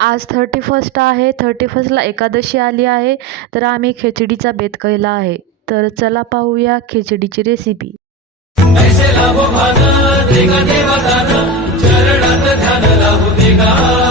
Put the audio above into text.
आज 31 आहे. 31ला एकादशी आली आहे. तर आम्ही खिचडीचा बेत केला आहे. तर चला पाहूया खिचडीची रेसिपी. ऐसे लाभो भान देगा देवा दान चरणात ध्यान लावू देगा.